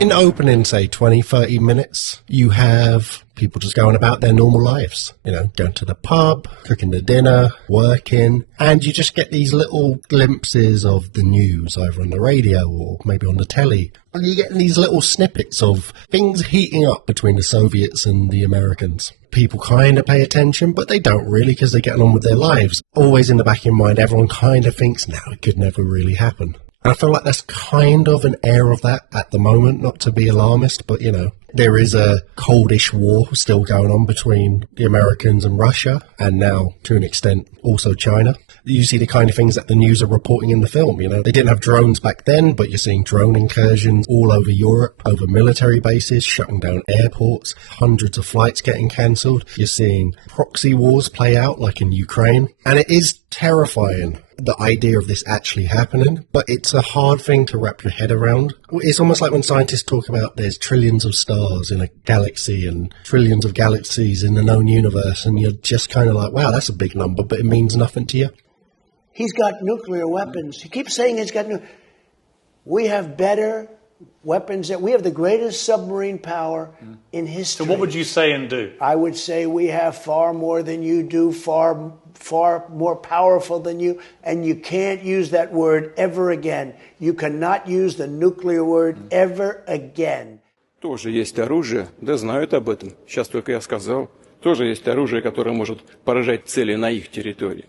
In the opening, say, 20, 30 minutes, you have people just going about their normal lives, going to the pub, cooking the dinner, working, and you just get these little glimpses of the news, either on the radio or maybe on the telly. And you get these little snippets of things heating up between the Soviets and the Americans. People kind of pay attention, but they don't really because they're getting on with their lives. Always in the back of your mind, everyone kind of thinks, no, it could never really happen. And I feel like there's kind of an air of that at the moment, not to be alarmist, but, there is a coldish war still going on between the Americans and Russia, and now, to an extent, also China. You see the kind of things that the news are reporting in the film, They didn't have drones back then, but you're seeing drone incursions all over Europe, over military bases, shutting down airports, hundreds of flights getting cancelled. You're seeing proxy wars play out, like in Ukraine. And it is terrifying, the idea of this actually happening, but it's a hard thing to wrap your head around. It's almost like when scientists talk about there's trillions of stars in a galaxy and trillions of galaxies in the known universe, and you're just kind of like, wow, that's a big number, but it means nothing to you. He's got nuclear weapons. He keeps saying he's got We have better weapons. We have the greatest submarine power in history. So what would you say and do? I would say we have far more than you do, far more powerful than you, and you can't use that word ever again. You cannot use the nuclear word ever again. Тоже есть оружие, да знают об этом. Сейчас только я сказал. Тоже есть оружие, которое может поражать цели на их территории.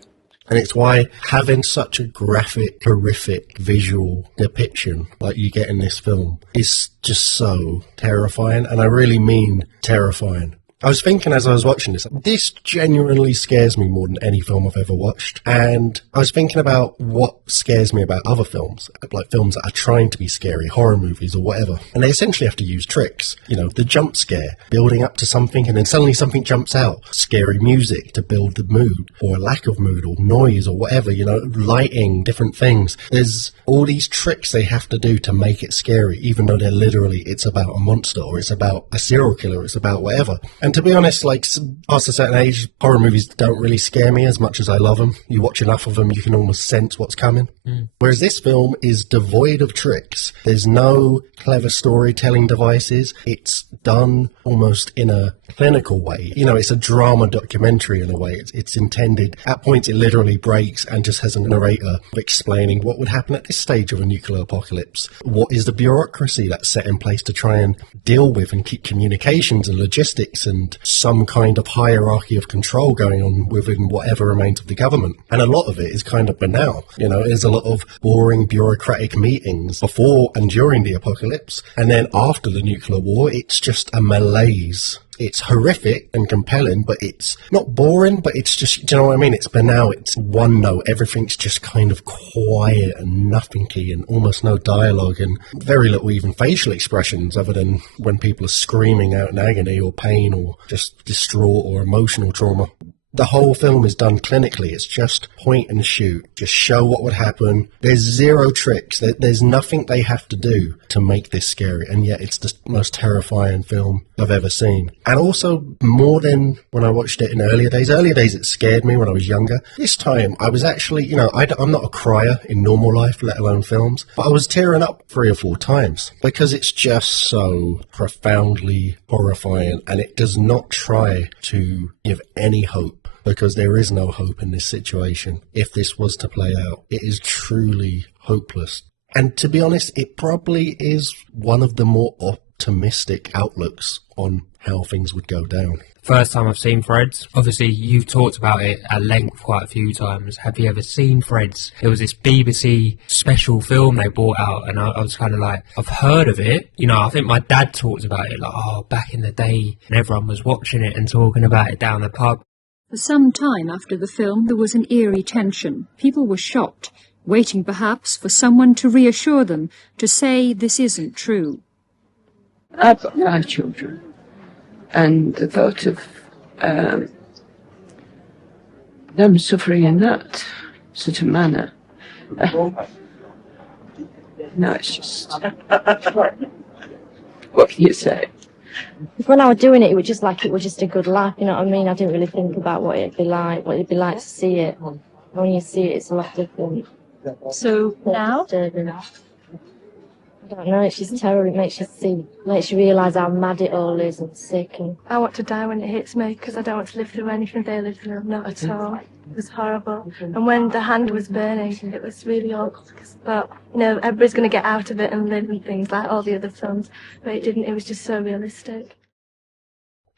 And it's why having such a graphic, horrific visual depiction like you get in this film is just so terrifying. And I really mean terrifying. I was thinking as I was watching this genuinely scares me more than any film I've ever watched. And I was thinking about what scares me about other films, like films that are trying to be scary, horror movies or whatever. And they essentially have to use tricks. The jump scare, building up to something and then suddenly something jumps out. Scary music to build the mood, or a lack of mood, or noise or whatever, lighting, different things. There's all these tricks they have to do to make it scary, even though it's about a monster or it's about a serial killer, it's about whatever. And to be honest, past a certain age, horror movies don't really scare me as much as I love them. You watch enough of them, you can almost sense what's coming. Whereas this film is devoid of tricks. There's no clever storytelling devices. It's done almost in a clinical way. It's a drama documentary in a way. It's intended. At points, it literally breaks and just has a narrator explaining what would happen at this stage of a nuclear apocalypse. What is the bureaucracy that's set in place to try and deal with and keep communications and logistics and some kind of hierarchy of control going on within whatever remains of the government. And a lot of it is kind of banal. There's a lot of boring bureaucratic meetings before and during the apocalypse. And then after the nuclear war, it's just a malaise. It's horrific and compelling, but it's not boring, but it's just, do you know what I mean? It's banal, it's one note, everything's just kind of quiet and nothingy and almost no dialogue and very little even facial expressions other than when people are screaming out in agony or pain or just distraught or emotional trauma. The whole film is done clinically. It's just point and shoot. Just show what would happen. There's zero tricks. There's nothing they have to do to make this scary. And yet it's the most terrifying film I've ever seen. And also more than when I watched it in earlier days. Earlier days it scared me when I was younger. This time I was actually, I'm not a crier in normal life, let alone films. But I was tearing up 3 or 4 times because it's just so profoundly horrifying. And it does not try to give any hope. Because there is no hope in this situation. If this was to play out, it is truly hopeless. And to be honest, it probably is one of the more optimistic outlooks on how things would go down. First time I've seen Freds. Obviously, you've talked about it at length quite a few times. Have you ever seen Freds? There was this BBC special film they brought out, and I was kind of like, I've heard of it. I think my dad talked about it, back in the day, and everyone was watching it and talking about it down the pub. For some time after the film, there was an eerie tension. People were shocked, waiting perhaps for someone to reassure them, to say this isn't true. I've got 5 children, and the thought of them suffering in that sort of manner, no, it's just, what can you say? When I was doing it was just a good laugh, you know what I mean? I didn't really think about what it'd be like to see it. When you see it, it's a lot different. So now? I don't know, it's just terrible. It makes you realise how mad it all is and sick. And I want to die when it hits me because I don't want to live through anything they lived through, not at all. It was horrible. And when the hand was burning, it was really awful. But, you know, everybody's going to get out of it and live and things like all the other films. But it didn't, it was just so realistic.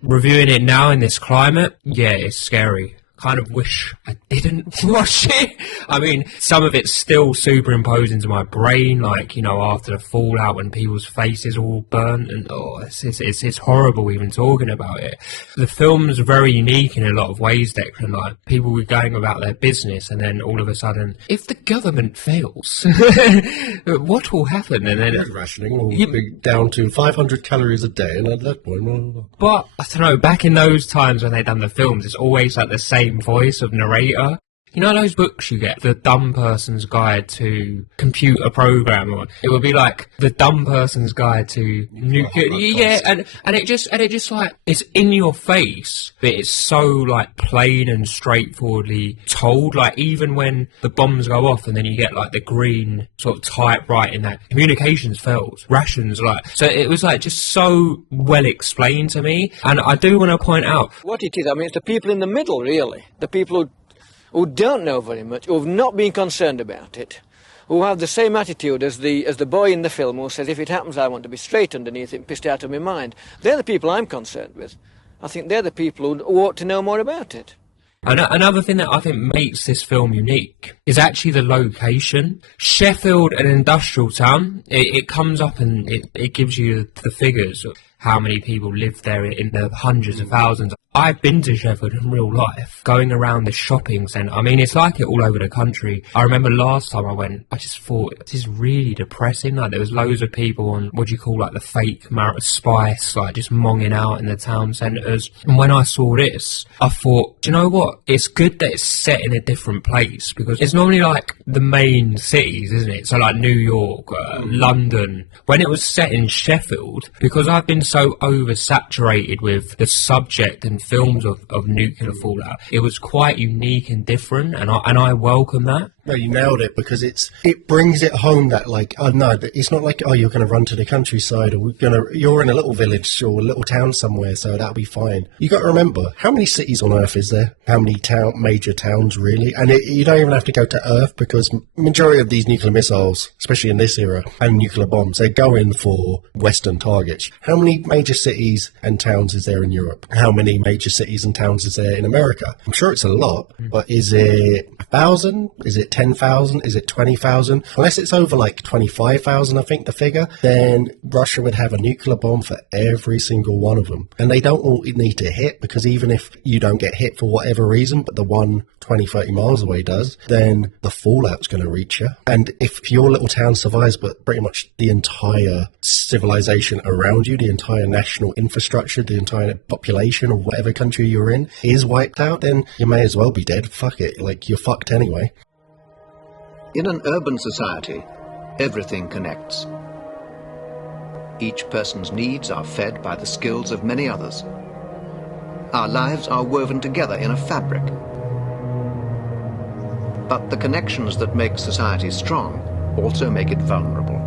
Reviewing it now in this climate, yeah, it's scary. Kind of wish I didn't watch it. I mean, some of it's still superimposed into my brain, like, you know, after the fallout when people's faces are all burnt, and it's horrible even talking about it. The film's very unique in a lot of ways, Declan. Like, people were going about their business, and then all of a sudden, if the government fails, what will happen? And then rationing will be down to 500 calories a day, and at that point, but I don't know. Back in those times when they done the films, it's always like the same voice of narrator. You know those books you get, The Dumb Person's Guide to Computer Program, or it would be like The Dumb Person's Guide to Nuclear. Yeah, and it just like, it's in your face, but it's so like plain and straightforwardly told. Like, even when the bombs go off and then you get like the green sort of typewriting that communications fails, rations, like, so it was like just so well explained to me. And I do want to point out what it is. I mean, it's the people in the middle, really, the people who don't know very much, who have not been concerned about it, who have the same attitude as the boy in the film who says, if it happens, I want to be straight underneath it and pissed out of my mind. They're the people I'm concerned with. I think they're the people who ought to know more about it. Another thing that I think makes this film unique is actually the location. Sheffield, an industrial town, it comes up and it gives you the figures of how many people live there in the hundreds of thousands. I've been to Sheffield in real life, going around the shopping centre. I mean, it's like it all over the country. I remember last time I went, I just thought, this is really depressing. Like, there was loads of people on, what do you call, like, the fake spice, like, just monging out in the town centres. And when I saw this, I thought, do you know what? It's good that it's set in a different place, because it's normally, like, the main cities, isn't it? So, like, New York, London. When it was set in Sheffield, because I've been so oversaturated with the subject and films of nuclear fallout, it was quite unique and different, and I welcome that. No, you nailed it, because it brings it home that, like, oh no, it's not like, oh, you're going to run to the countryside, or you're in a little village or a little town somewhere, so that'll be fine. You got to remember, how many cities on Earth is there? How many major towns, really? And you don't even have to go to Earth, because majority of these nuclear missiles, especially in this era, and nuclear bombs, they're going for Western targets. How many major cities and towns is there in Europe? How many major cities and towns is there in America? I'm sure it's a lot, but is it 1,000? Is it 10,000? Is it 20,000? Unless it's over like 25,000, I think the figure, then Russia would have a nuclear bomb for every single one of them. And they don't all need to hit, because even if you don't get hit for whatever reason, but the one 20, 30 miles away does, then the fallout's going to reach you. And if your little town survives, but pretty much the entire civilization around you, the entire national infrastructure, the entire population of whatever country you're in is wiped out, then you may as well be dead. Fuck it. Like, you're fucked anyway. In an urban society, everything connects. Each person's needs are fed by the skills of many others. Our lives are woven together in a fabric. But the connections that make society strong also make it vulnerable.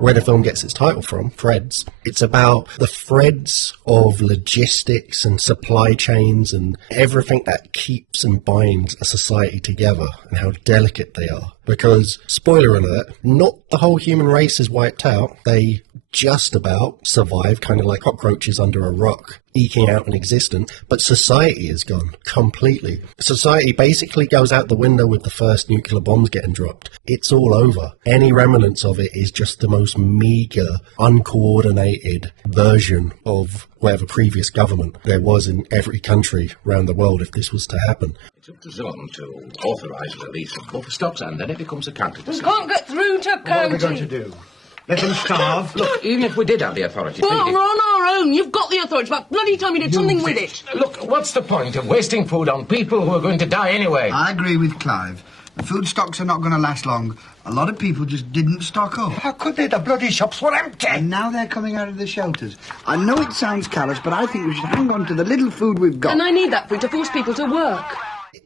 Where the film gets its title from, Threads. It's about the threads of logistics and supply chains and everything that keeps and binds a society together, and how delicate they are. Because, spoiler alert, not the whole human race is wiped out. They just about survive, kind of like cockroaches under a rock, eking out an existence, but society is gone completely. Society basically goes out the window with the first nuclear bombs getting dropped. It's all over. Any remnants of it is just the most meagre, uncoordinated version of whatever previous government there was in every country around the world if this was to happen. It's up to Zone to authorise the release of buffer stocks, and then it becomes a county We decision. can't get through to county. What are we going to do? Let them starve? Look, even if we did have the authority... Well, we're on our own. You've got the authority. But bloody time you did something with it. Look, what's the point of wasting food on people who are going to die anyway? I agree with Clive. The food stocks are not going to last long. A lot of people just didn't stock up. How could they? The bloody shops were empty. And now they're coming out of the shelters. I know it sounds callous, but I think we should hang on to the little food we've got. And I need that food to force people to work.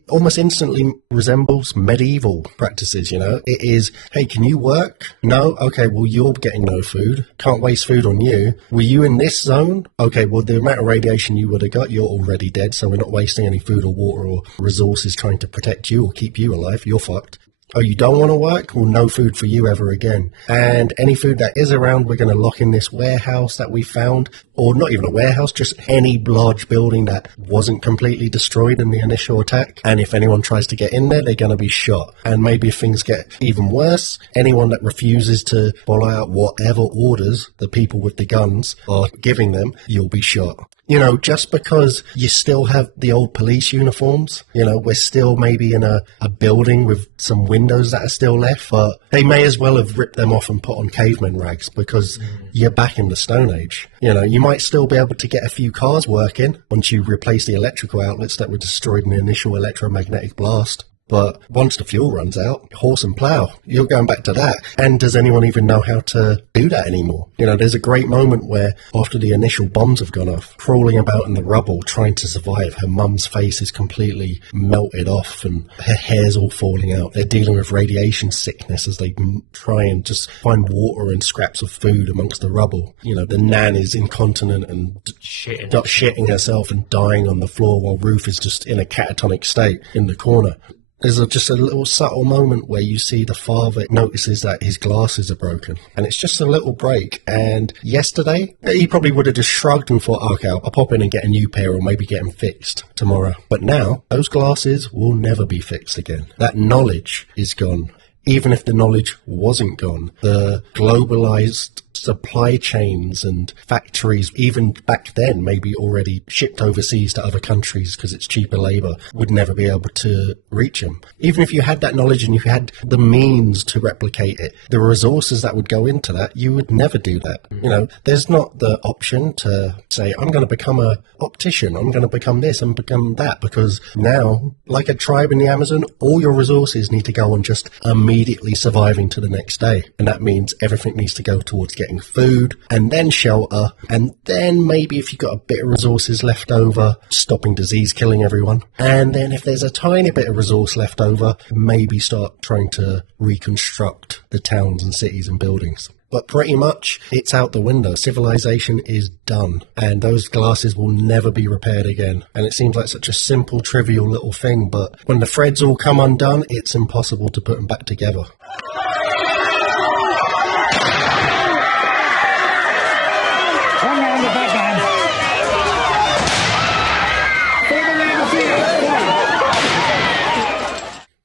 Almost instantly resembles medieval practices, you know. It is, hey, can you work? No? Okay, well, you're getting no food. Can't waste food on you. Were you in this zone? Okay, well, the amount of radiation you would have got, you're already dead, so we're not wasting any food or water or resources trying to protect you or keep you alive. You're fucked. Oh, you don't want to work? Well, no food for you ever again. And any food that is around, we're going to lock in this warehouse that we found, or not even a warehouse, just any large building that wasn't completely destroyed in the initial attack. And if anyone tries to get in there, they're going to be shot. And maybe if things get even worse, anyone that refuses to follow out whatever orders the people with the guns are giving them, you'll be shot. You know, just because you still have the old police uniforms, you know, we're still maybe in a building with some windows that are still left, but they may as well have ripped them off and put on caveman rags because you're back in the Stone Age. You know, you might still be able to get a few cars working once you replace the electrical outlets that were destroyed in the initial electromagnetic blast. But once the fuel runs out, horse and plough, you're going back to that. And does anyone even know how to do that anymore? You know, there's a great moment where, after the initial bombs have gone off, crawling about in the rubble, trying to survive, her mum's face is completely melted off and her hair's all falling out. They're dealing with radiation sickness as they try and just find water and scraps of food amongst the rubble. You know, the nan is incontinent and shitting herself and dying on the floor while Ruth is just in a catatonic state in the corner. There's just a little subtle moment where you see the father notices that his glasses are broken. And it's just a little break. And yesterday, he probably would have just shrugged and thought, okay, I'll pop in and get a new pair or maybe get them fixed tomorrow. But now, those glasses will never be fixed again. That knowledge is gone. Even if the knowledge wasn't gone, the globalized supply chains and factories, even back then, maybe already shipped overseas to other countries because it's cheaper labor, would never be able to reach them. Even if you had that knowledge and you had the means to replicate it, the resources that would go into that, you would never do that. You know, there's not the option to say, I'm going to become a optician, I'm going to become this and become that, because now, like a tribe in the Amazon, all your resources need to go on just immediately surviving to the next day. And that means everything needs to go towards getting food and then shelter, and then maybe if you've got a bit of resources left over, stopping disease killing everyone. And then if there's a tiny bit of resource left over, maybe start trying to reconstruct the towns and cities and buildings. But pretty much, it's out the window. Civilization is done. And those glasses will never be repaired again. And it seems like such a simple, trivial little thing, but when the threads all come undone, it's impossible to put them back together.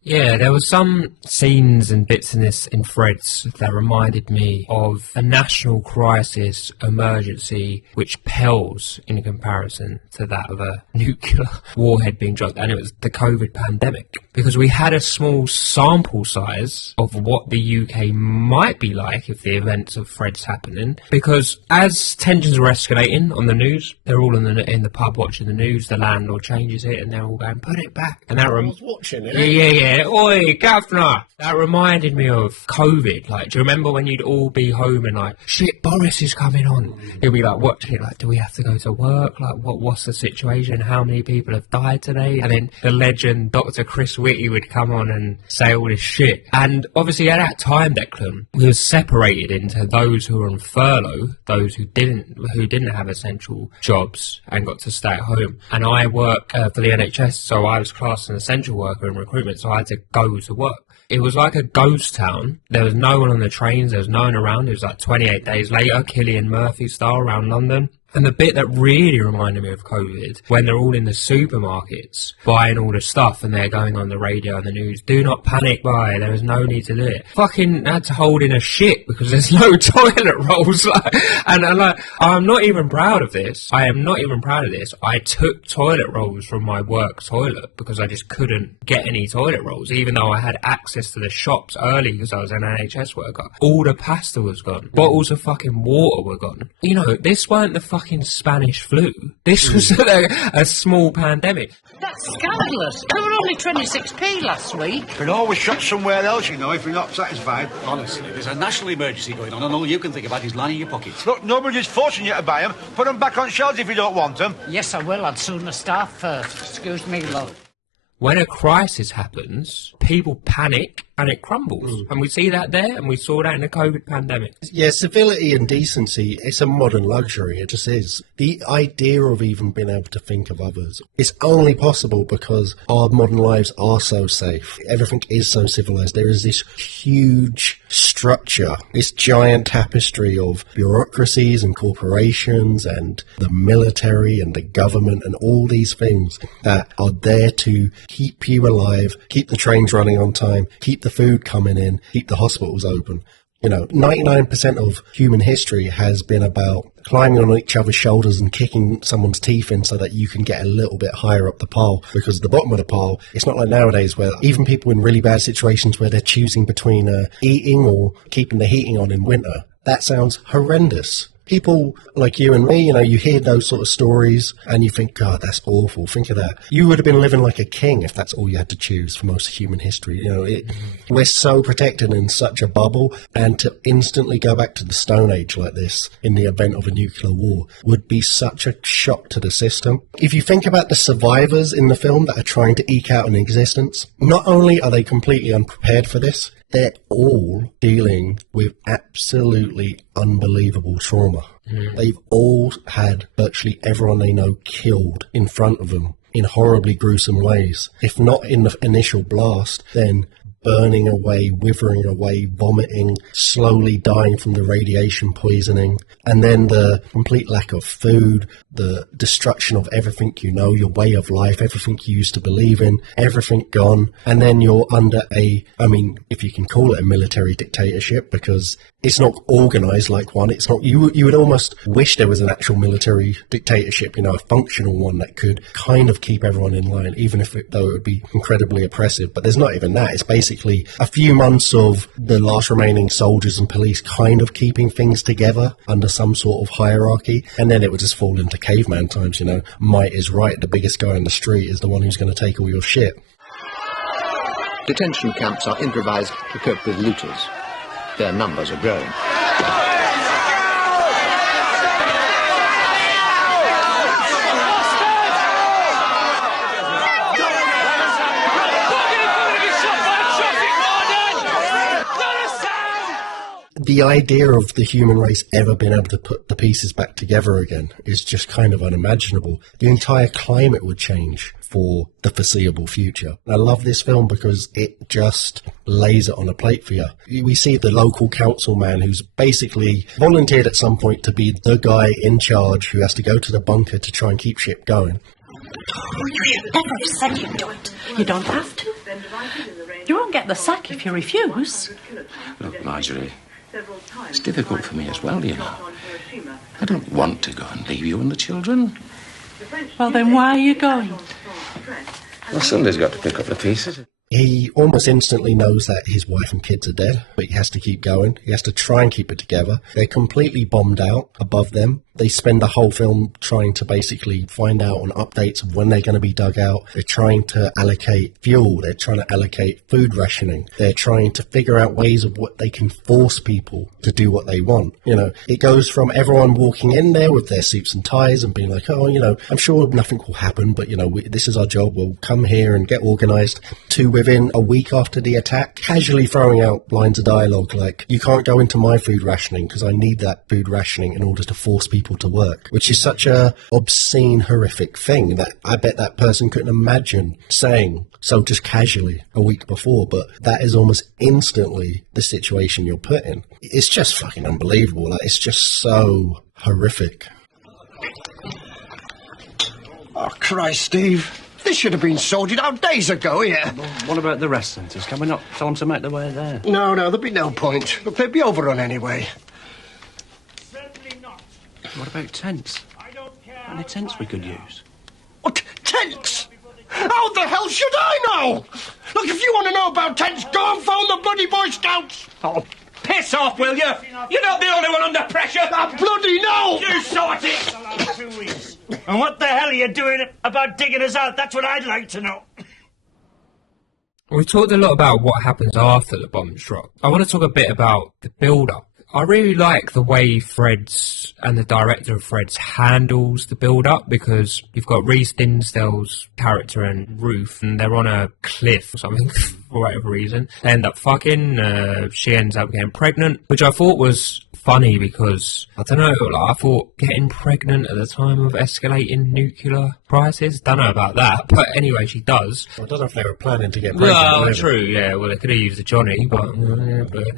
Yeah, there were some scenes and bits in this in threads that reminded me of a national crisis emergency which pales in comparison to that of a nuclear warhead being dropped, and it was the COVID pandemic. Because we had a small sample size of what the UK might be like if the events of threads happening. Because as tensions were escalating on the news, they're all in the pub watching the news, the landlord changes it and they're all going, put it back. And that I was watching it. Yeah. Oi, governor! That reminded me of COVID. Like, do you remember when you'd all be home and like, shit, Boris is coming on? You'll be like watching it, like, do we have to go to work? Like, what's the situation? How many people have died today? And then the legend Dr. Chris Whitty would come on and say all this shit. And obviously at that time, Declan, we were separated into those who were on furlough, those who didn't have essential jobs and got to stay at home. And I work for the NHS, so I was classed an essential worker in recruitment, so I had to go to work. It was like a ghost town. There was no one on the trains, there was no one around. It was like 28 days later, Cillian Murphy style around London. And the bit that really reminded me of COVID, when they're all in the supermarkets buying all the stuff and they're going on the radio and the news, do not panic buy, there is no need to do it. Fucking had to hold in a shit because there's no toilet rolls. And I'm not even proud of this. I am not even proud of this. I took toilet rolls from my work toilet because I just couldn't get any toilet rolls, even though I had access to the shops early because I was an NHS worker. All the pasta was gone. Bottles of fucking water were gone. You know, this weren't the fucking fucking Spanish flu. This was a small pandemic. That's scandalous. They were only 26p last week. Can always shop somewhere else, you know, if you're not satisfied. Honestly, there's a national emergency going on and all you can think about is lining your pockets. Look, nobody's forcing you to buy them. Put them back on shelves if you don't want them. Yes, I will. I'd sooner starve first. Excuse me, love. When a crisis happens, people panic and it crumbles. And we see that there, and we saw that in the COVID pandemic. Yeah, civility and decency, it's a modern luxury, it just is. The idea of even being able to think of others is only possible because our modern lives are so safe. Everything is so civilized. There is this huge structure, this giant tapestry of bureaucracies and corporations and the military and the government and all these things that are there to keep you alive, keep the trains running on time, keep the food coming in, keep the hospitals open. You know, 99% of human history has been about climbing on each other's shoulders and kicking someone's teeth in so that you can get a little bit higher up the pile. Because at the bottom of the pile, it's not like nowadays where even people in really bad situations where they're choosing between eating or keeping the heating on in winter. That sounds horrendous. People like you and me, you know, you hear those sort of stories and you think, God, that's awful. Think of that. You would have been living like a king if that's all you had to choose for most of human history. You know, we're so protected in such a bubble, and to instantly go back to the Stone Age like this in the event of a nuclear war would be such a shock to the system. If you think about the survivors in the film that are trying to eke out an existence, not only are they completely unprepared for this, they're all dealing with absolutely unbelievable trauma. They've all had virtually everyone they know killed in front of them in horribly gruesome ways. If not in the initial blast, then burning away, withering away, vomiting, slowly dying from the radiation poisoning, and then the complete lack of food, the destruction of everything you know, your way of life, everything you used to believe in, everything gone, and then you're under if you can call it a military dictatorship, because it's not organised like one. It's not. You would almost wish there was an actual military dictatorship, you know, a functional one that could kind of keep everyone in line, even though it would be incredibly oppressive. But there's not even that. It's basically a few months of the last remaining soldiers and police kind of keeping things together under some sort of hierarchy, and then it would just fall into caveman times. You know, might is right. The biggest guy on the street is the one who's going to take all your shit. Detention camps are improvised to cope with looters. Their numbers are growing. The idea of the human race ever being able to put the pieces back together again is just kind of unimaginable. The entire climate would change for the foreseeable future. I love this film because it just lays it on a plate for you. We see the local councilman who's basically volunteered at some point to be the guy in charge who has to go to the bunker to try and keep shit going. You never said you'd do it. You don't have to. You won't get the sack if you refuse. Look, Marjorie, it's difficult for me as well, you know. I don't want to go and leave you and the children. Well, then why are you going? Well, somebody's got to pick up the pieces. He almost instantly knows that his wife and kids are dead, but he has to keep going. He has to try and keep it together. They're completely bombed out above them. They spend the whole film trying to basically find out on updates of when they're going to be dug out. They're trying to allocate fuel. They're trying to allocate food rationing. They're trying to figure out ways of what they can force people to do what they want. You know, it goes from everyone walking in there with their suits and ties and being like, oh, you know, I'm sure nothing will happen, but, you know, this is our job. We'll come here and get organised, to within a week after the attack, casually throwing out lines of dialogue like, you can't go into my food rationing because I need that food rationing in order to force people to work, which is such a obscene, horrific thing that I bet that person couldn't imagine saying so just casually a week before, but that is almost instantly the situation you're put in. It's just fucking unbelievable. Like, it's just so horrific. Oh, Christ, Steve. This should have been sorted out days ago, yeah. Well, what about the rest centres? Can we not tell them to make their way there? No, there'd be no point. Look, they'd be overrun anyway. What about tents? Any tents we could use? What? Tents? How the hell should I know? Look, if you want to know about tents, go and phone the bloody Boy Scouts. Oh, piss off, will you? You're not the only one under pressure. I bloody know. You sort it. in 2 weeks. And what the hell are you doing about digging us out? That's what I'd like to know. We talked a lot about what happens after the bombs drop. I want to talk a bit about the build-up. I really like the way Fred's and the director of Fred's handles the build-up, because you've got Reece Dinsdale's character and Ruth, and they're on a cliff or something for whatever reason. They end up fucking, she ends up getting pregnant, which I thought was funny because, I don't know, like, I thought getting pregnant at the time of escalating nuclear prices, don't know about that, but anyway, she does. Well, I don't know if they were planning to get pregnant. Well, true, yeah, well, they could have used a Johnny, but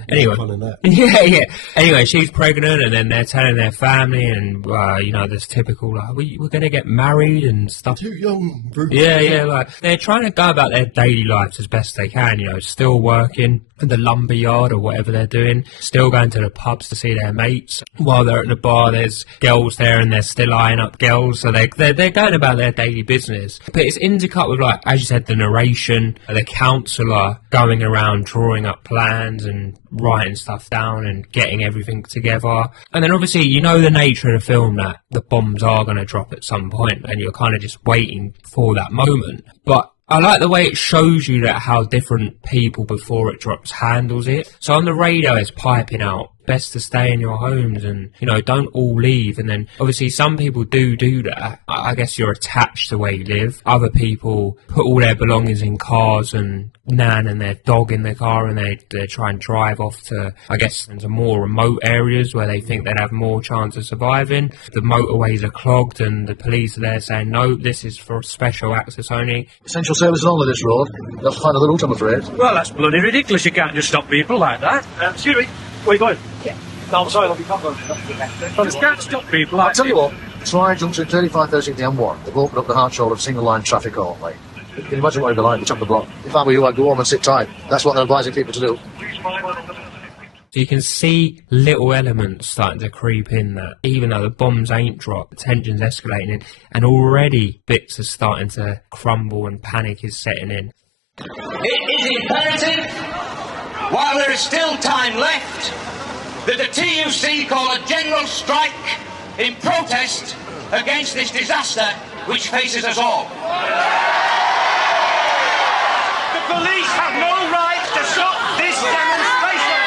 anyway. Fun in that. Yeah. Anyway, she's pregnant, and then they're telling their family, and, you know, this typical, like, we're going to get married and stuff. Too young, Bruce. Yeah, like, they're trying to go about their daily lives as best they can, you know, still working in the lumber yard or whatever they're doing, still going to the pubs to see their mates. While they're at the bar, there's girls there, and they're still eyeing up girls, so they're going about their daily business. But it's intercut with, like, as you said, the narration, the counsellor going around drawing up plans and writing stuff down and getting everything together. And then obviously, you know the nature of the film, that the bombs are going to drop at some point, and you're kind of just waiting for that moment. But I like the way it shows you that how different people before it drops handles it. So on the radio it's piping out, best to stay in your homes and, you know, don't all leave. And then obviously some people do that. I guess you're attached to where you live. Other people put all their belongings in cars and Nan and their dog in their car, and they try and drive off to, I guess, into more remote areas where they think they'd have more chance of surviving. The motorways are clogged and the police are there saying, no, this is for special access only. Essential services only this road. They'll find the route, I'm afraid. Well, that's bloody ridiculous. You can't just stop people like that. Excuse me, where are you going? Yeah. No, sorry, I'll be coming. You just can't stop people like I'll tell you what, try junction 3513 the M1. They've opened up the hard shoulder of single line traffic only. You can imagine what it'd be like to chop the block. If I were you, I'd go home and sit tight. That's what they're advising people to do. So you can see little elements starting to creep in, that even though the bombs ain't dropped, the tension's escalating, and already bits are starting to crumble and panic is setting in. It is imperative, while there is still time left, that the TUC call a general strike in protest against this disaster which faces us all. The police have no right to stop this demonstration.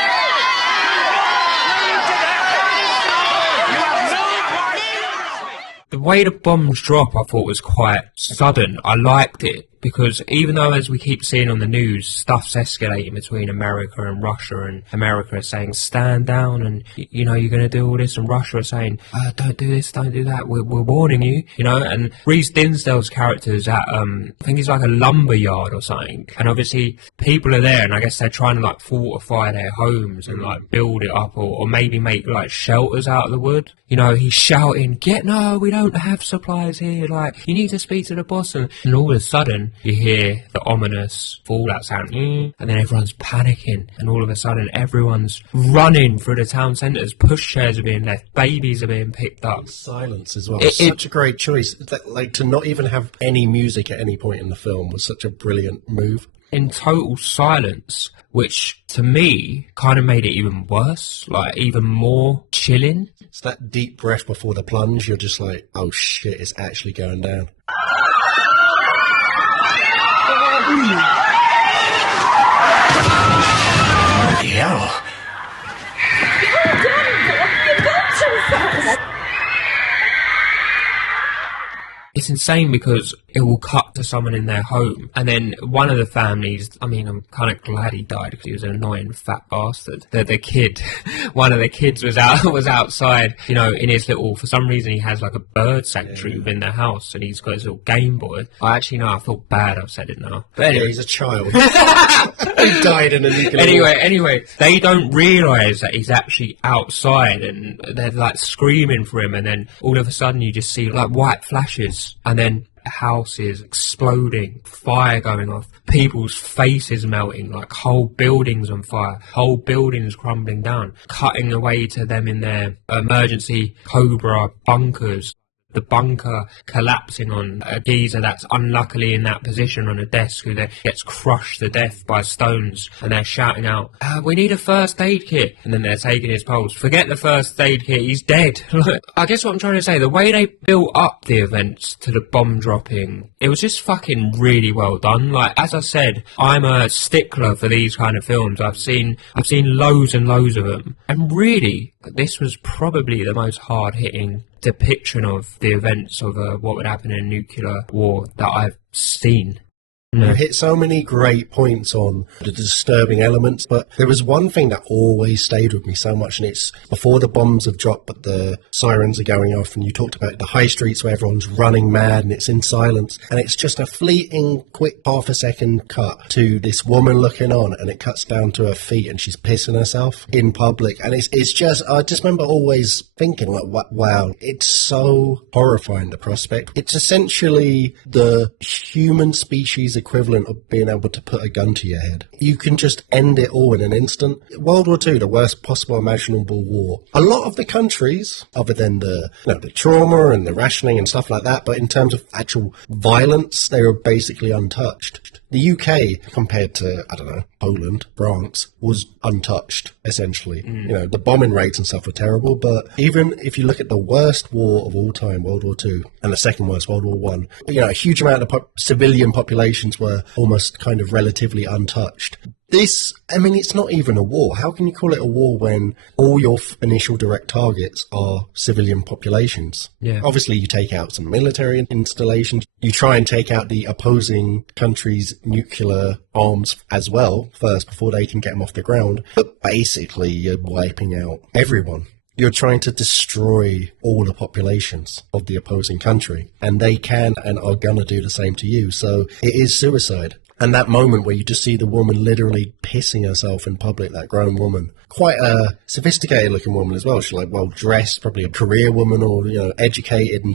The way the bombs drop I thought was quite sudden. I liked it, because even though, as we keep seeing on the news, stuff's escalating between America and Russia, and America is saying stand down and, you know, you're going to do all this, and Russia is saying don't do this, don't do that, we're warning you, you know. And Reece Dinsdale's character is at I think he's like a lumber yard or something, and obviously people are there, and I guess they're trying to like fortify their homes and like build it up, or maybe make like shelters out of the wood. You know, he's shouting, no, we don't have supplies here, like, you need to speak to the boss. And all of a sudden, you hear the ominous fallout sound, and then everyone's panicking, and all of a sudden, everyone's running through the town centres, pushchairs are being left, babies are being picked up. Silence as well. It's such a great choice. Like, to not even have any music at any point in the film was such a brilliant move. In total silence, which to me kind of made it even worse, like even more chilling. It's that deep breath before the plunge. You're just like, oh shit, it's actually going down. Hell. It's insane because it will cut to someone in their home, and then one of the families, I mean, I'm kind of glad he died because he was an annoying fat bastard. The kid, one of the kids was outside, you know, in his little, for some reason he has like a bird sanctuary within the house, and he's got his little Game Boy. I feel bad I've said it now. But anyway, he's a child. He died in a nuclear war. Anyway, they don't realise that he's actually outside, and they're like screaming for him, and then all of a sudden you just see like white flashes, and then houses exploding, fire going off, people's faces melting, like whole buildings on fire, whole buildings crumbling down, cutting away to them in their emergency Cobra bunkers. the bunker collapsing on a geezer that's unluckily in that position on a desk who then gets crushed to death by stones, and they're shouting out, we need a first aid kit, and then they're taking his pulse. Forget the first aid kit, he's dead. I guess what I'm trying to say, the way they built up the events to the bomb dropping, it was just fucking really well done. Like, as I said, I'm a stickler for these kind of films. I've seen loads and loads of them, and really, this was probably the most hard-hitting depiction of the events of what would happen in a nuclear war that I've seen. You hit so many great points on the disturbing elements, but there was one thing that always stayed with me so much, and it's before the bombs have dropped but the sirens are going off, and you talked about the high streets where everyone's running mad and it's in silence, and it's just a fleeting quick half-a-second cut to this woman looking on, and it cuts down to her feet and she's pissing herself in public, and it's just, I just remember always thinking, like, wow, it's so horrifying, the prospect. It's essentially the human species equivalent of being able to put a gun to your head. You can just end it all in an instant. World War II, the worst possible imaginable war. A lot of the countries, other than the trauma and the rationing and stuff like that, but in terms of actual violence, they were basically untouched. The UK, compared to, I don't know, Poland, France, was untouched, essentially. The bombing rates and stuff were terrible, but even if you look at the worst war of all time, World War II, and the second worst, World War I, a huge amount of civilian populations were almost kind of relatively untouched. This, it's not even a war. How can you call it a war when all your initial direct targets are civilian populations? Yeah. Obviously, you take out some military installations. You try and take out the opposing country's nuclear arms as well first before they can get them off the ground. But basically, you're wiping out everyone. You're trying to destroy all the populations of the opposing country, and they can and are going to do the same to you. So it is suicide. And that moment where you just see the woman literally pissing herself in public, that grown woman, quite a sophisticated looking woman as well. She's like well dressed, probably a career woman or, educated, and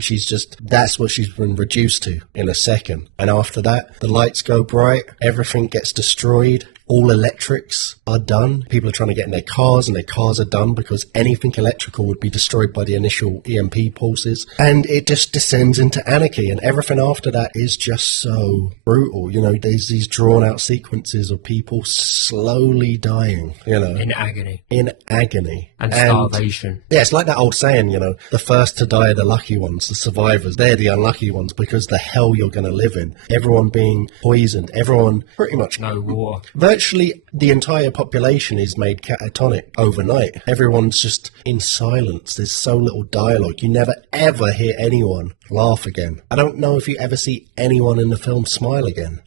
that's what she's been reduced to in a second. And after that, the lights go bright, everything gets destroyed. All electrics are done. People are trying to get in their cars, and their cars are done because anything electrical would be destroyed by the initial EMP pulses. And it just descends into anarchy, and everything after that is just so brutal. There's these drawn-out sequences of people slowly dying, In agony. In agony. And starvation. Yeah, it's like that old saying, the first to die are the lucky ones, the survivors. They're the unlucky ones because the hell you're going to live in. Everyone being poisoned, everyone pretty much... No water. Virtually the entire population is made catatonic overnight. Everyone's just in silence. There's so little dialogue. You never ever hear anyone laugh again. I don't know if you ever see anyone in the film smile again.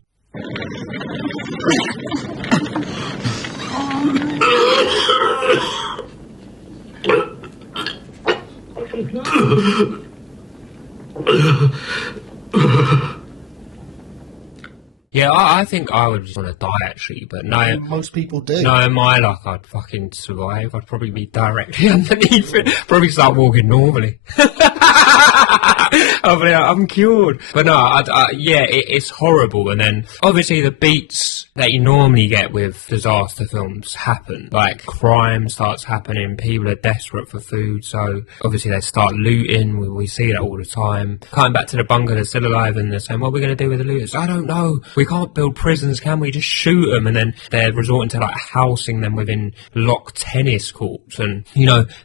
Yeah, I think I would just want to die, actually, but no... Most people do. No, in my luck, I'd fucking survive. I'd probably be directly underneath it. Probably start walking normally. I'm cured. But no, it's horrible. And then, obviously, the beats that you normally get with disaster films happen. Like, crime starts happening, people are desperate for food, so obviously they start looting. We see that all the time. Coming back to the bunker, they're still alive, and they're saying, what are we going to do with the looters? I don't know. We can't build prisons, can we? Just shoot them. And then they're resorting to, housing them within locked tennis courts. And,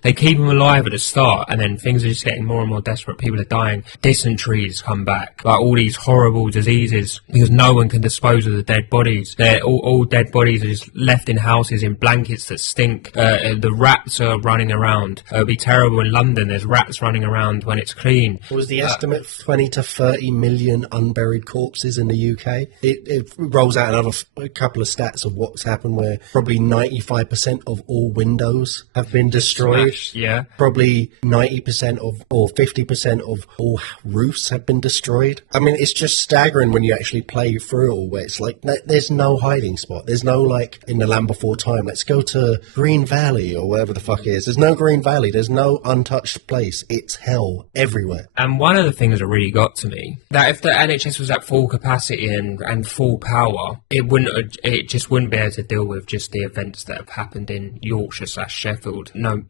they keep them alive at the start, and then things are just getting more and more desperate. People are dying. Dysenteries come back. Like, all these horrible diseases, because no one can dispose of the dead bodies. They're all dead bodies are just left in houses in blankets that stink. The rats are running around. It'll be terrible in London. There's rats running around when it's clean. What was the estimate? 20 to 30 million unburied corpses in the UK. It rolls out a couple of stats of what's happened, where probably 95% of all windows have been destroyed. Smashed, yeah. Probably 90% or 50% of all roofs have been destroyed. It's just staggering when you actually play through it all, where it's like there's no hiding spot. There's no, in The Land Before Time, let's go to Green Valley or wherever the fuck it is. There's no Green Valley. There's no untouched place. It's hell everywhere. And one of the things that really got to me, that if the NHS was at full capacity and full power, it just wouldn't be able to deal with just the events that have happened in Yorkshire/Sheffield. No,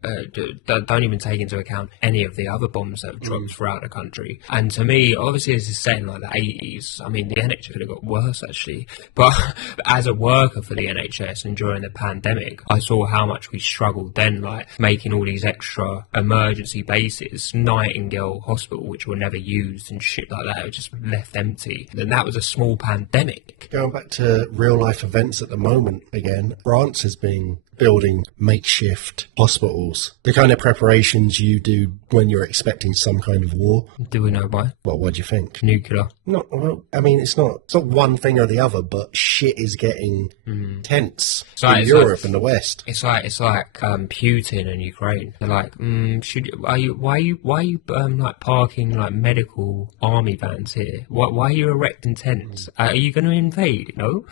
don't even take into account any of the other bombs that have dropped throughout the country. country. And to me, obviously, this is set in like the 80s. I mean, the NHS could have got worse actually. But as a worker for the NHS and during the pandemic, I saw how much we struggled then, like making all these extra emergency bases, Nightingale Hospital, which were never used and shit like that. It was just left empty. And that was a small pandemic. Going back to real life events at the moment again, France is building makeshift hospitals. The kind of preparations you do when you're expecting some kind of war. Do we know why? Well, what do you think? Nuclear. Not, well, I mean, it's not one thing or the other, but shit is getting tense in Europe and the West. It's like Putin and Ukraine. They're like, why are you like parking like medical army vans here? Why are you erecting tents? Are you going to invade? No.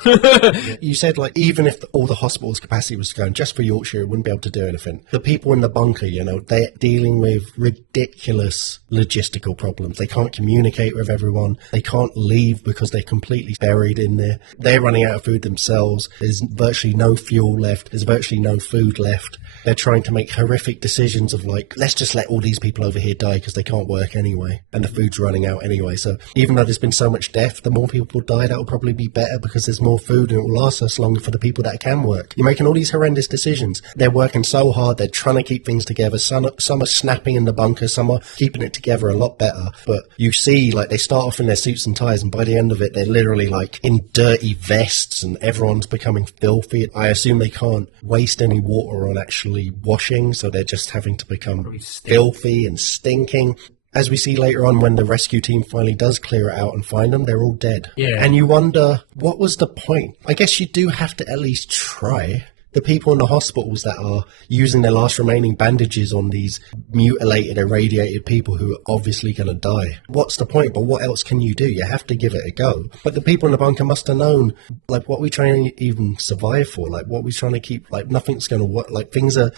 You said like even if all the hospital's capacity was going just for Yorkshire, it wouldn't be able to do anything. The people in the bunker, you know, they're dealing with ridiculous logistical problems. They can't communicate with everyone. They can't leave because they're completely buried in there. They're running out of food themselves. There's virtually no fuel left. There's virtually no food left. They're trying to make horrific decisions of like, let's just let all these people over here die because they can't work anyway and the food's running out anyway. So even though there's been so much death, the more people die, that will probably be better because there's more food and it will last us longer for the people that can work. You're making all these horrendous decisions. They're working so hard. They're trying to keep things together. Some are snapping in the bunker. Some are keeping it together a lot better. But you see, like, they start off in their suits and ties, and by the end of it, they're literally like in dirty vests and everyone's becoming filthy. I assume they can't waste any water on actually washing, so they're just having to become filthy and stinking. As we see later on, when the rescue team finally does clear it out and find them, they're all dead. Yeah. And you wonder, what was the point? I guess you do have to at least try. The people in the hospitals that are using their last remaining bandages on these mutilated, irradiated people who are obviously going to die. What's the point? But what else can you do? You have to give it a go. But the people in the bunker must have known, like, what we're trying to even survive for, like, what we're trying to keep, like, nothing's going to work. Like,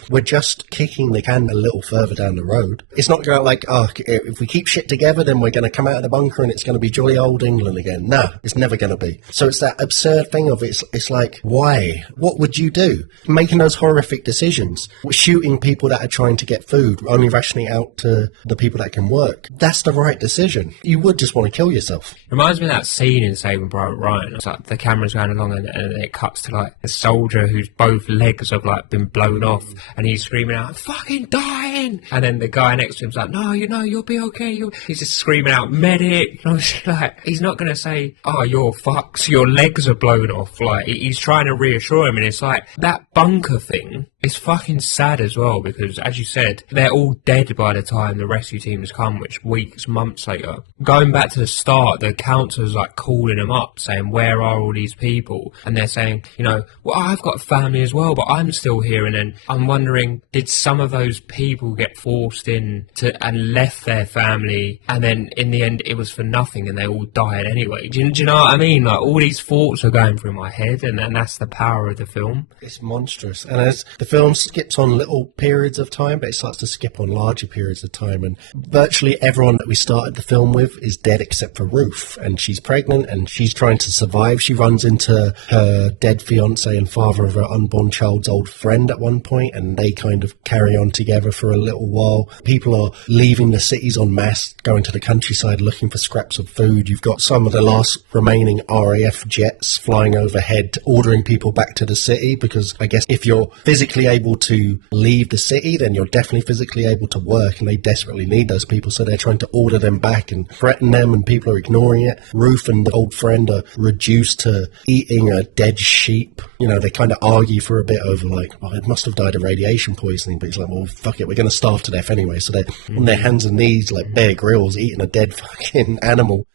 we're just kicking the can a little further down the road. It's not going like, if we keep shit together, then we're going to come out of the bunker and it's going to be jolly old England again. No, it's never going to be. So it's that absurd thing of it's like, why? What would you do? Making those horrific decisions, shooting people that are trying to get food, only rationing out to the people that can work. That's the right decision. You would just want to kill yourself. Reminds me of that scene in Saving Private Ryan. It's like the camera's going along and it cuts to like a soldier whose both legs have like been blown off and he's screaming out, "I'm fucking dying!" And then the guy next to him's like, "No, you'll be okay." He's just screaming out, "Medic!" And I was like, he's not going to say, "Oh, you're fucked, your legs are blown off." Like, he's trying to reassure him, and it's like, that bunker thing is fucking sad as well, because as you said, they're all dead by the time the rescue teams come, which weeks, months later. Going back to the start, the counsellor's like calling them up saying, "Where are all these people?" And they're saying, "Well, I've got a family as well, but I'm still here." And then I'm wondering, did some of those people get forced in and left their family, and then in the end it was for nothing and they all died anyway? Do you know what I mean? Like, all these thoughts are going through my head, and that's the power of the film. It's monstrous. And as the film skips on little periods of time, but it starts to skip on larger periods of time, and virtually everyone that we started the film with is dead except for Ruth, and she's pregnant and she's trying to survive. She runs into her dead fiance and father of her unborn child's old friend at one point, and they kind of carry on together for a little while. People are leaving the cities en masse, going to the countryside looking for scraps of food. You've got some of the last remaining RAF jets flying overhead, ordering people back to the city, because I guess if you're physically able to leave the city, then you're definitely physically able to work, and they desperately need those people, so they're trying to order them back and threaten them, and people are ignoring it. Ruth and the old friend are reduced to eating a dead sheep. They kind of argue for a bit over like, "Well, it must have died of radiation poisoning," but he's like, "Well, fuck it, we're going to starve to death anyway." So they're on their hands and knees like Bear Grylls eating a dead fucking animal.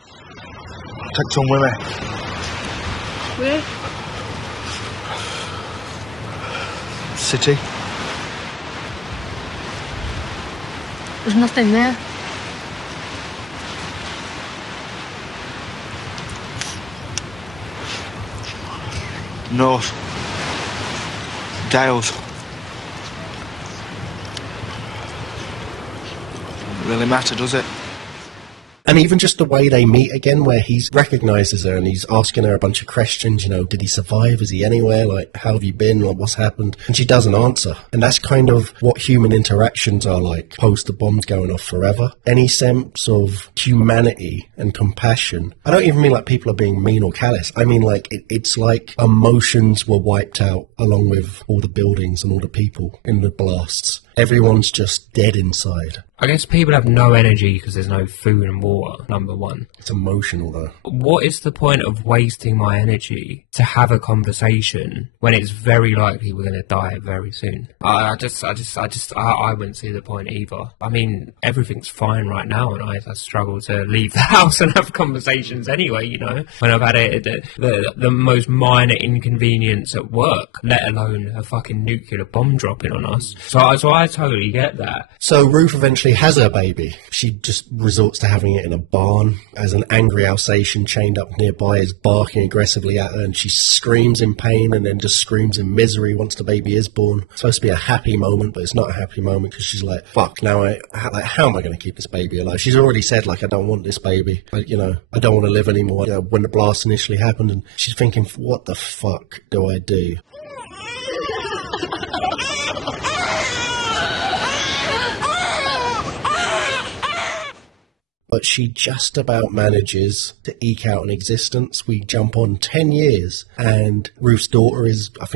Take some with me. Where? City. There's nothing there. North. Dales. Doesn't really matter, does it? And even just the way they meet again, where he recognises her and he's asking her a bunch of questions, you know, did he survive? Is he anywhere? Like, how have you been? Like, what's happened? And she doesn't answer. And that's kind of what human interactions are like post the bombs going off forever. Any sense of humanity and compassion. I don't even mean like people are being mean or callous. I mean like it's like emotions were wiped out along with all the buildings and all the people in the blasts. Everyone's just dead inside. I guess people have no energy because there's no food and water, number one. It's emotional, though. What is the point of wasting my energy to have a conversation when it's very likely we're going to die very soon? I wouldn't see the point either. I mean, everything's fine right now, and I struggle to leave the house and have conversations anyway, you know, when I've had the most minor inconvenience at work, let alone a fucking nuclear bomb dropping on us. So I totally get that. So Ruth eventually has her baby. She just resorts to having it in a barn as an angry Alsatian chained up nearby is barking aggressively at her, and she screams in pain and then just screams in misery once the baby is born. It's supposed to be a happy moment, but it's not a happy moment because she's like, fuck, now how am I going to keep this baby alive? She's already said, like, I don't want this baby. Like, you know, I don't want to live anymore. You know, when the blast initially happened, and she's thinking, what the fuck do I do? But she just about manages to eke out an existence. We jump on 10 years, and Ruth's daughter is, I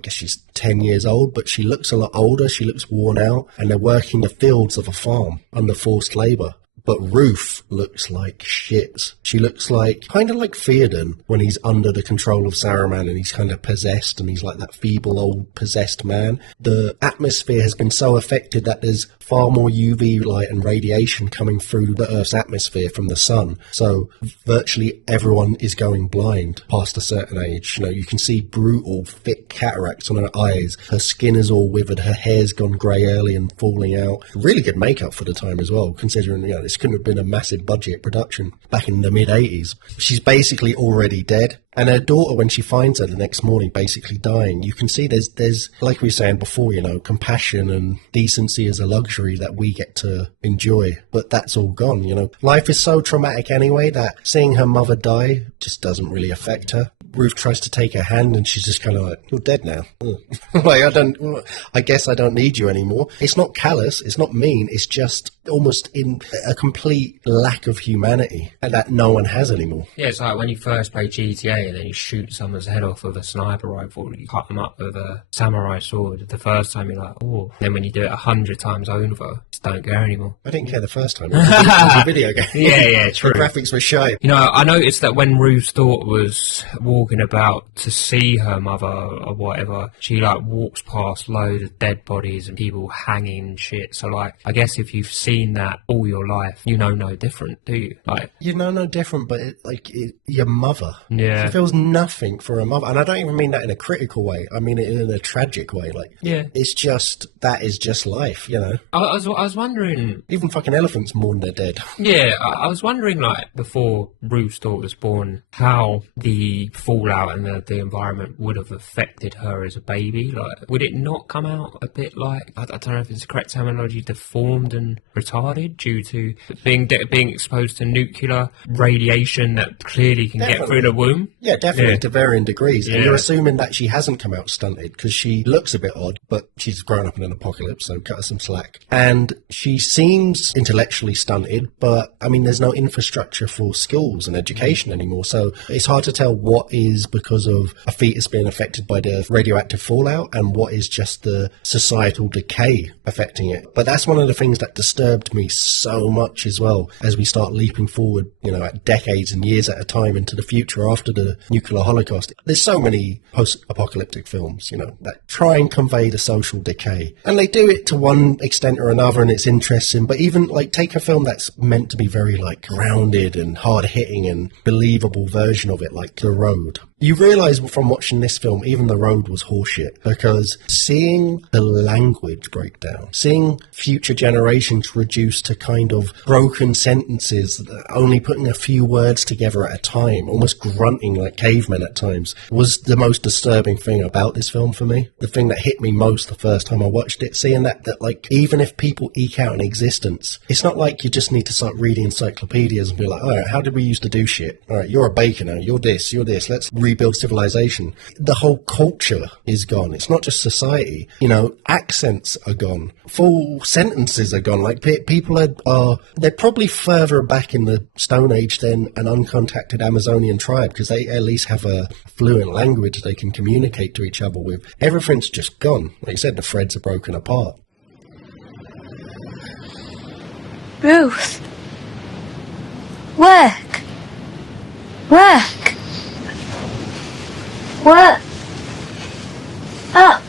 guess she's 10 years old, but she looks a lot older, she looks worn out, and they're working the fields of a farm under forced labour. But Ruth looks like shit. She looks like, kind of like Theoden when he's under the control of Saruman and he's kind of possessed and he's like that feeble old possessed man. The atmosphere has been so affected that there's far more UV light and radiation coming through the Earth's atmosphere from the sun. So virtually everyone is going blind past a certain age. You know, you can see brutal, thick cataracts on her eyes. Her skin is all withered. Her hair's gone grey early and falling out. Really good makeup for the time as well, considering, you know, this couldn't have been a massive budget production back in the mid-80s. She's basically already dead. And her daughter, when she finds her the next morning, basically dying, you can see there's like we were saying before, you know, compassion and decency is a luxury that we get to enjoy. But that's all gone, you know. Life is so traumatic anyway that seeing her mother die just doesn't really affect her. Ruth tries to take her hand and she's just kind of like, you're dead now. Like, I guess I don't need you anymore. It's not callous, it's not mean, it's just almost in a complete lack of humanity that no one has anymore. Yeah, it's like when you first play GTA and then you shoot someone's head off with a sniper rifle, you cut them up with a samurai sword. The first time you're like, oh. Then when you do it 100 times over, just don't care anymore. I didn't care the first time. It was a video game. Yeah, true. The graphics were shy. You know, I noticed that when Ruth's daughter was walking about to see her mother or whatever, she like walks past loads of dead bodies and people hanging and shit. So like, I guess if you've seen that all your life, you know no different, do you? Like, you know no different, but your mother. Yeah. She feels nothing for her mother. And I don't even mean that in a critical way. I mean it in a tragic way. Like, yeah. It's just, that is just life, you know? I was wondering... Even fucking elephants mourn their dead. Yeah, I was wondering, like, before Ruth's daughter was born, how the fallout and the environment would have affected her as a baby. Like, would it not come out a bit like, I don't know if it's the correct terminology, deformed and retarded due to being exposed to nuclear radiation that clearly can get through the womb? Yeah, definitely, to varying degrees. Yeah. And you're assuming that she hasn't come out stunted because she looks a bit odd, but she's grown up in an apocalypse, so cut her some slack. And she seems intellectually stunted, but, I mean, there's no infrastructure for schools and education anymore, so it's hard to tell what is because of a fetus being affected by the radioactive fallout and what is just the societal decay affecting it. But that's one of the things that disturbed me so much as well as we start leaping forward, you know, at decades and years at a time into the future after the nuclear holocaust. There's so many post-apocalyptic films, you know, that try and convey the social decay. And they do it to one extent or another and it's interesting, but even, like, take a film that's meant to be very, like, grounded and hard-hitting and believable version of it, like The Road. You realise from watching this film, even The Road was horseshit, because seeing the language break down, seeing future generations reduced to kind of broken sentences, only putting a few words together at a time, almost grunting like cavemen at times, was the most disturbing thing about this film for me. The thing that hit me most the first time I watched it, seeing that like, even if people eke out an existence. It's not like you just need to start reading encyclopedias and be like, all right, how did we used to do shit? All right, you're a baker now, you're this, let's rebuild civilization. The whole culture is gone. It's not just society. You know, accents are gone. Full sentences are gone. Like, people they're probably further back in the Stone Age than an uncontacted Amazonian tribe, because they at least have a fluent language they can communicate to each other with. Everything's just gone. Like you said, the threads are broken apart. Ruth. Work. Work. Work. Up.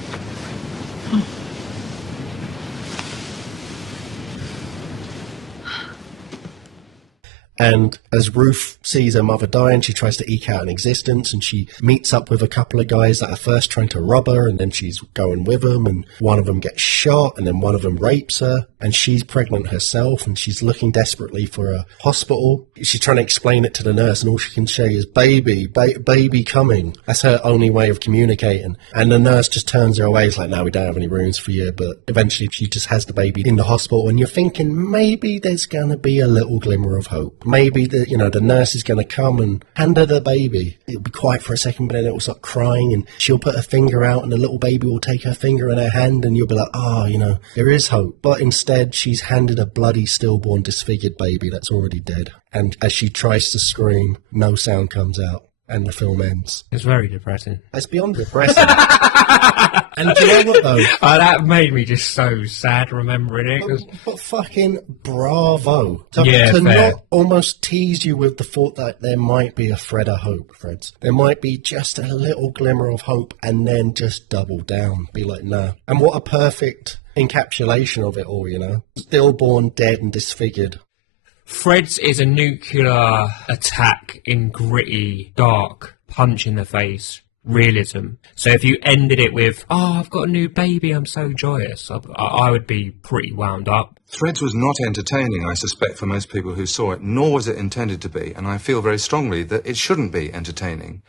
And as Ruth sees her mother die and she tries to eke out an existence, and she meets up with a couple of guys that are first trying to rob her, and then she's going with them, and one of them gets shot, and then one of them rapes her, and she's pregnant herself, and she's looking desperately for a hospital. She's trying to explain it to the nurse, and all she can say is, baby coming. That's her only way of communicating. And the nurse just turns her away. It's like, no, we don't have any rooms for you. But eventually she just has the baby in the hospital, and you're thinking maybe there's going to be a little glimmer of hope. Maybe the nurse is going to come and hand her the baby. It'll be quiet for a second, but then it will start crying, and she'll put her finger out, and the little baby will take her finger in her hand, and you'll be like, there is hope. But instead, she's handed a bloody, stillborn, disfigured baby that's already dead. And as she tries to scream, no sound comes out, and the film ends. It's very depressing. It's beyond depressing. And do you know what, though? That made me just so sad remembering it. But fucking bravo. To fair. Not almost tease you with the thought that there might be a thread of hope, Freds. There might be just a little glimmer of hope, and then just double down. Be like, no. And what a perfect encapsulation of it all, Stillborn, dead and disfigured. Freds is a nuclear attack in gritty, dark, punch in the face realism. So if you ended it with, I've got a new baby, I'm so joyous, I would be pretty wound up. Threads was not entertaining, I suspect, for most people who saw it, nor was it intended to be, and I feel very strongly that it shouldn't be entertaining.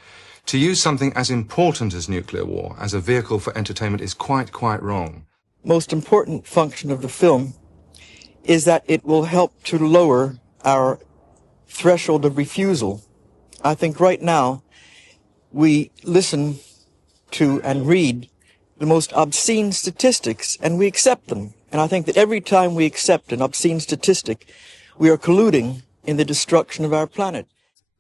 To use something as important as nuclear war as a vehicle for entertainment is quite wrong. Most important function of the film is that it will help to lower our threshold of refusal. I think right now we listen to and read the most obscene statistics and we accept them. And I think that every time we accept an obscene statistic, we are colluding in the destruction of our planet.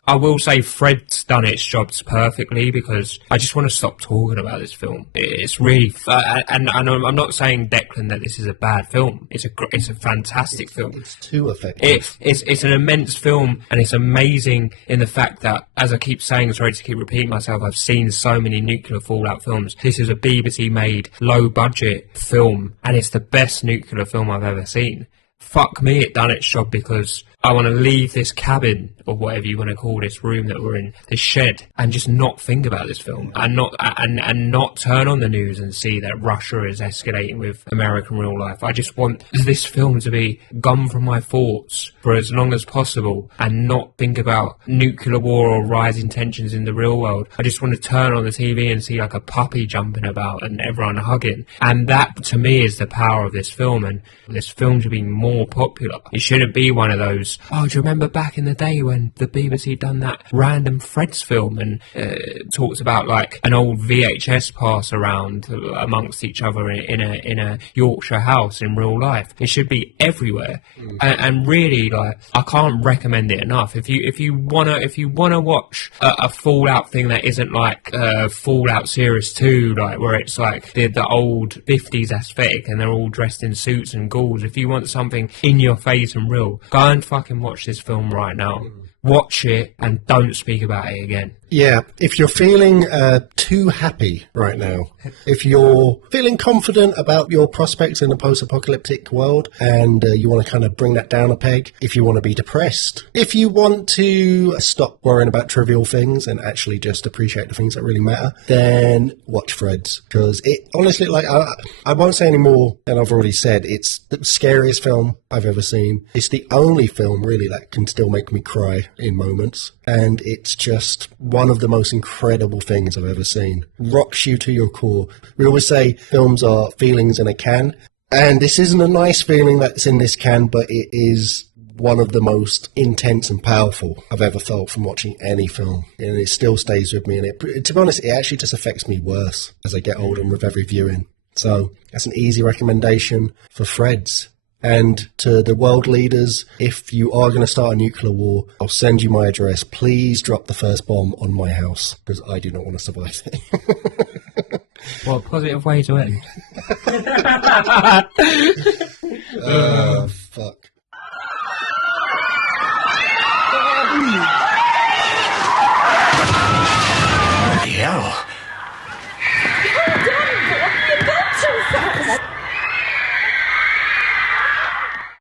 I will say Fred's done its jobs perfectly, because I just want to stop talking about this film. It's really, and I'm not saying, Declan, that this is a bad film. It's a fantastic film. It's too effective. It's an immense film, and it's amazing in the fact that, as I keep saying, sorry to keep repeating myself, I've seen so many nuclear fallout films. This is a BBC-made, low-budget film, and it's the best nuclear film I've ever seen. Fuck me, it done its job, because I want to leave this cabin, or whatever you want to call this room that we're in, this shed, and just not think about this film, and not turn on the news and see that Russia is escalating with American real life. I just want this film to be gone from my thoughts for as long as possible, and not think about nuclear war or rising tensions in the real world. I just want to turn on the TV and see like a puppy jumping about and everyone hugging. And that, to me, is the power of this film, and this film should be more popular. It shouldn't be one of those, do you remember back in the day when the BBC done that random Fred's film and talked about like an old VHS pass around amongst each other in a Yorkshire house in real life? It should be everywhere. And really, like, I can't recommend it enough. If you wanna watch a Fallout thing that isn't like Fallout Series 2, like where it's like the old 50s aesthetic and they're all dressed in suits and ghouls, if you want something in your face and real, go and fucking watch this film right now. Watch it and don't speak about it again. Yeah, if you're feeling too happy right now, if you're feeling confident about your prospects in a post-apocalyptic world and you want to kind of bring that down a peg, if you want to be depressed, if you want to stop worrying about trivial things and actually just appreciate the things that really matter, then watch Fred's. Because it, honestly, like, I won't say any more than I've already said. It's the scariest film I've ever seen. It's the only film, really, that can still make me cry in moments. And it's just one of the most incredible things I've ever seen. Rocks you to your core. We always say films are feelings in a can. And this isn't a nice feeling that's in this can, but it is one of the most intense and powerful I've ever felt from watching any film. And it still stays with me. And it, to be honest, it actually just affects me worse as I get older and with every viewing. So that's an easy recommendation for Fred's. And to the world leaders, if you are going to start a nuclear war, I'll send you my address. Please drop the first bomb on my house, because I do not want to survive it. What a positive way to end.